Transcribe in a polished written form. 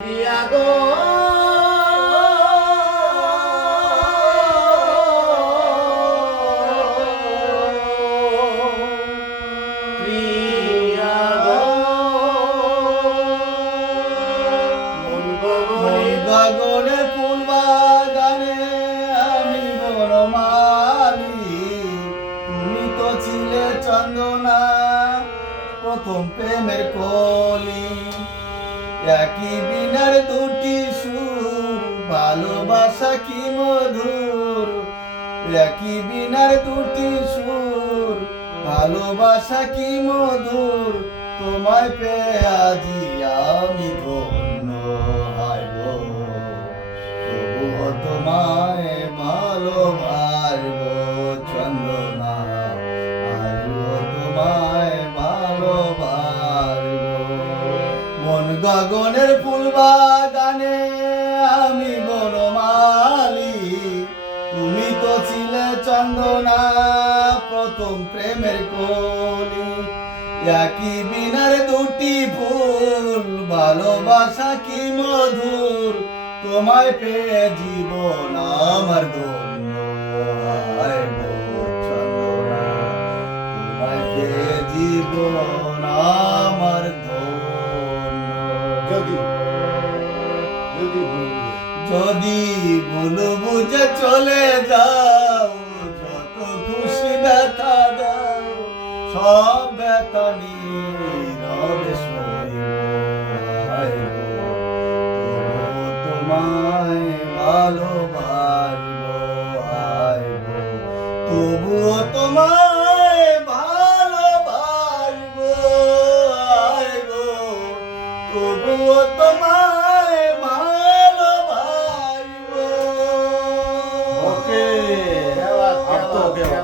প্রিয়া গো প্রিয়া গো মন গগনে ফুল বাগানে আমি বনমালী তুমি তো ছিলে চন্দনা প্রথম প্রেমের কলি একই বিনার দুটি সুর ভালোবাসা কি মধুর একই বিনার দুটি সুর ভালোবাসা কি মধুর তোমায় পেয়ে আজি আমি ধন্য হইব তবুও তোমায় ভালোবাসব চন্দনা আজও তোমায় ভালোবাসব মন গগনের ফুল বাগানে আমি বনমালী তুমি তো ছিলে চন্দনা প্রথম প্রেমের কলি একই বিনার দুটি ফুল ভালোবাসা কি মধুর তোমায় পেয়ে জীবন আমার ধন্য হইব চন্দনা তোমায় পেয়ে জীবন আমার যদি ভুল বুঝে চলে যাও যত খুশি ব্যথা দাও সব ব্যথা নীরবে সইব তোমায় ভালোবাসি।